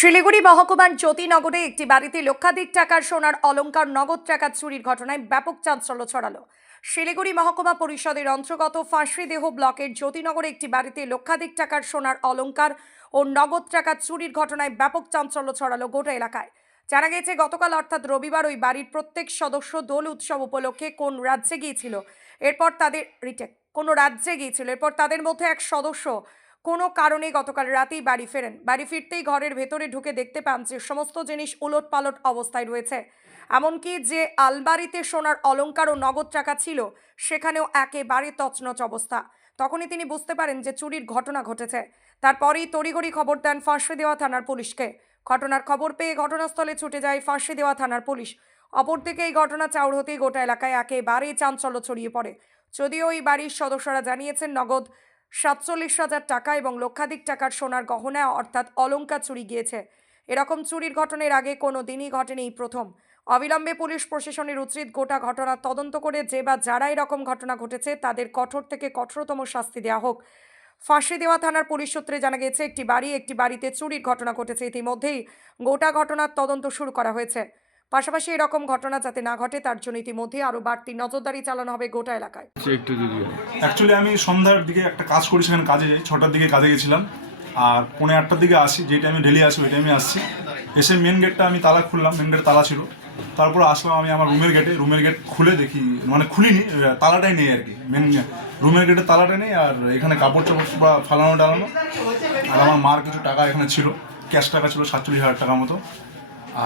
শিলিগুড়ি মহকুমার জ্যোতিনগরে একটি বাড়িতে লক্ষাধিক টাকার সোনার অলংকার নগদ টাকা চুরির ঘটনায় ব্যাপক চাঞ্চল্য ছড়ালো। শিলিগুড়ি মহকুমা পরিষদের অন্তর্গত ফাঁসিদেহ ব্লকের জ্যোতিনগরে একটি বাড়িতে লক্ষাধিক টাকার সোনার অলংকার ও নগদ টাকা চুরির ঘটনায় ব্যাপক চাঞ্চল্য ছড়ালো গোটা এলাকায়। জানা গেছে গতকাল অর্থাৎ রবিবার ওই বাড়ির প্রত্যেক সদস্য দোল উৎসব উপলক্ষে কোন রাজ্যে গিয়েছিল, এরপর তাদের মধ্যে এক সদস্য কোনো কারণে গতকাল রাতেই বাড়ি ফেরেন। বাড়ি ফিরতেই ঘরের ভেতরে ঢুকে দেখতে পান যে সমস্ত জিনিস উলটপালট অবস্থায় রয়েছে, এমনকি যে আলমারিতে সোনার অলংকার ও নগদ টাকা ছিল সেখানেও একেবারে তছনছ অবস্থা। তখনই তিনি বুঝতে পারেন যে চুরির ঘটনা ঘটেছে। তারপরেই তড়িঘড়ি খবর দেন ফাঁসিদেওয়া থানার পুলিশকে। ঘটনার খবর পেয়ে ঘটনাস্থলে ছুটে যায় ফাঁসিদেওয়া থানার পুলিশ। অপরদিকে এই ঘটনা চাউর হতেই গোটা এলাকায় একেবারেই চাঞ্চল্য ছড়িয়ে পড়ে। যদিও এই বাড়ির সদস্যরা জানিয়েছেন নগদ 47,000 টাকা এবং লক্ষাধিক টাকার সোনার গহনা অর্থাৎ অলংকার চুরি গিয়েছে। এরকম চুরির ঘটনার আগে কোনো দিনই ঘটেনি, এই প্রথম। অবিলম্বে পুলিশ প্রশাসনের উচিত গোটা ঘটনা তদন্ত করে যে বা যারা এরকম ঘটনা ঘটেছে তাদের কঠোর থেকে কঠোরতম শাস্তি দেওয়া হোক। ফাঁসিদেওয়া থানার পুলিশ সূত্রে জানা গেছে একটি বাড়িতে চুরির ঘটনা ঘটেছে। ইতিমধ্যেই গোটা ঘটনার তদন্ত শুরু করা হয়েছে। পাশাপাশি এরকম ঘটনা যাতে না ঘটে তার জন্য ইতিমধ্যে আরও বাড়তি নজরদারি চালানো হবে গোটা এলাকায়। অ্যাকচুয়ালি আমি সন্ধ্যার দিকে একটা কাজ করি, সেখানে কাজে যাই। 6টার দিকে কাজে গেছিলাম আর 7:45টার দিকে আসি। যেই টাইমে ডেলি আসি ওই টাইমে আসছি। এসে মেন গেটটা আমি তালা খুললাম, মেন গেট তালা ছিল। তারপর আসলাম আমি আমার রুমের গেট খুলে দেখি, মানে খুলিনি, তালাটাই নেই আর কি। মেন রুমের গেটের তালাটা নেই, আর এখানে কাপড় চাপড় বা ফালানো টালানো। আর আমার মার কিছু টাকা এখানে ছিল, ক্যাশ টাকা ছিল 47,000 টাকার মতো।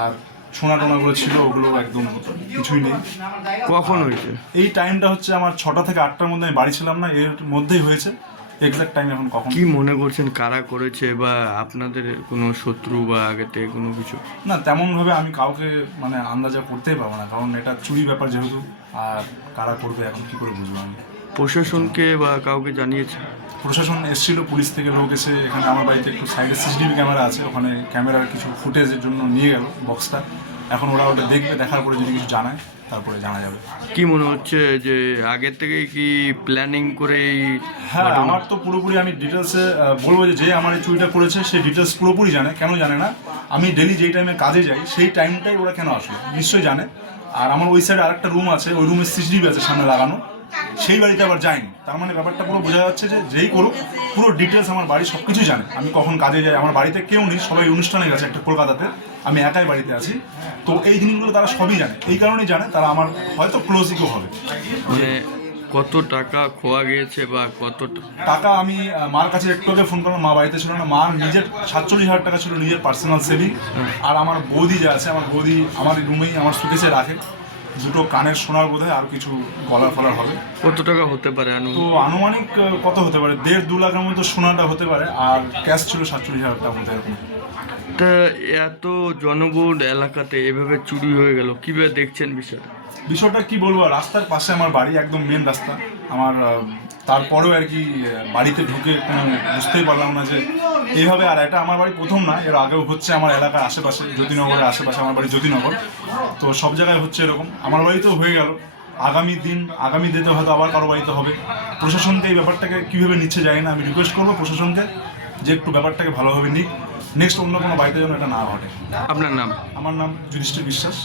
আর সোনা টোনাগুলো ছিল, ওগুলো একদম কিছুই নেই। কখন হয়েছে এই টাইমটা হচ্ছে আমার 6টা থেকে 8টার মধ্যে আমি বাড়ি ছিলাম না, এর মধ্যেই হয়েছে। এক্সাক্ট টাইম এখন কখন কি মনে করছেন কারা করেছে, বা আপনাদের কোনো শত্রু বা আগে থেকে কোনো কিছু? না, তেমনভাবে আমি কাউকে মানে আন্দাজা করতেই পারবো না, কারণ এটা চুরি ব্যাপার যেহেতু। আর কারা করবে এখন কি করে বুঝবো আমি? প্রশাসনকে বা কাউকে জানিয়েছে? প্রশাসন এসেছিল, পুলিশ থেকে লোক এসে এখানে আমার বাড়িতে একটু সাইডে সিসিটিভি ক্যামেরা আছে, ওখানে ক্যামেরার কিছু ফুটেজের জন্য নিয়ে গেল বক্সটা। এখন ওরা ওটা দেখবে, দেখার পরে যদি কিছু জানায় তারপরে জানা যাবে। কি মনে হচ্ছে যে আগে থেকে কি প্ল্যানিং করে হ্যাঁ, আমার তো পুরোপুরি আমি ডিটেলসে বলবো যে আমার এই চুরিটা করেছে সে ডিটেলস পুরোপুরি জানে। কেন জানে না? আমি ডেলি যেই টাইমে কাজে যাই সেই টাইমটাই ওরা কেন আসলো নিশ্চয়ই জানে। আর আমার ওই সাইডে আরেকটা রুম আছে, ওই রুমে সিসিটিভি আছে সামনে লাগানো, সেই বাড়িতে আবার যায়নি। তার মানে ব্যাপারটা পুরো বোঝা যাচ্ছে যে যেই করুক পুরো ডিটেলস আমার বাড়ি সব কিছুই জানে। আমি কখন কাজে যাই, আমার বাড়িতে কেউ নেই, সবাই অনুষ্ঠানে গেছে একটা কলকাতাতে, আমি একাই বাড়িতে আছি। তো এই জিনিসগুলো তারা সবই জানে, এই কারণেই জানে তারা আমার হয়তো ক্লোজই কেউ হবে। মানে কত টাকা খোয়া গিয়েছে বা কত টাকা আমি মার কাছে একটু আগে ফোন করলাম, মা বাড়িতে ছিল না। মার নিজের 47,000 টাকা ছিল নিজের পার্সোনাল সেভিং। আর আমার বৌদি যে আছে, আমার বৌদি আমার রুমেই আমার সুকেসে রাখে। দুটো কানের সোনার বোধ হয়, আর কিছু গলার ফলার হবে। কত টাকা হতে পারে তো আনুমানিক কত হতে পারে, 1.5-2 লাখের মতো সোনাটা হতে পারে। আর ক্যাশ ছিল 47,000 টাকার মতো এরকম। তা এত জনবহুল এলাকাতে এভাবে চুরি হয়ে গেল, কিভাবে দেখছেন বিষয়টা কি বলবো, রাস্তার পাশে আমার বাড়ি, একদম মেন রাস্তা আমার। তারপরেও আর কি বাড়িতে ঢুকে কোনো বুঝতেই পারলাম না যে এইভাবে। আর এটা আমার বাড়ি প্রথম না, এর আগেও হচ্ছে আমার এলাকার আশেপাশে, জ্যোতিনগরের আশেপাশে আমার বাড়ি জ্যোতিনগর। তো সব জায়গায় হচ্ছে এরকম, আমার বাড়িতেও হয়ে গেল। আগামী দিনে হয়তো আবার কারো বাড়িতে হবে। প্রশাসনকে এই ব্যাপারটাকে কীভাবে নিচ্ছে জানি না। আমি রিকোয়েস্ট করবো প্রশাসনকে যে একটু ব্যাপারটাকে ভালোভাবে নিক, নেক্সট অন্য কোনো বাড়িতে যেন এটা না ঘটে। আপনার নাম? আমার নাম যুধিষ্ঠির বিশ্বাস।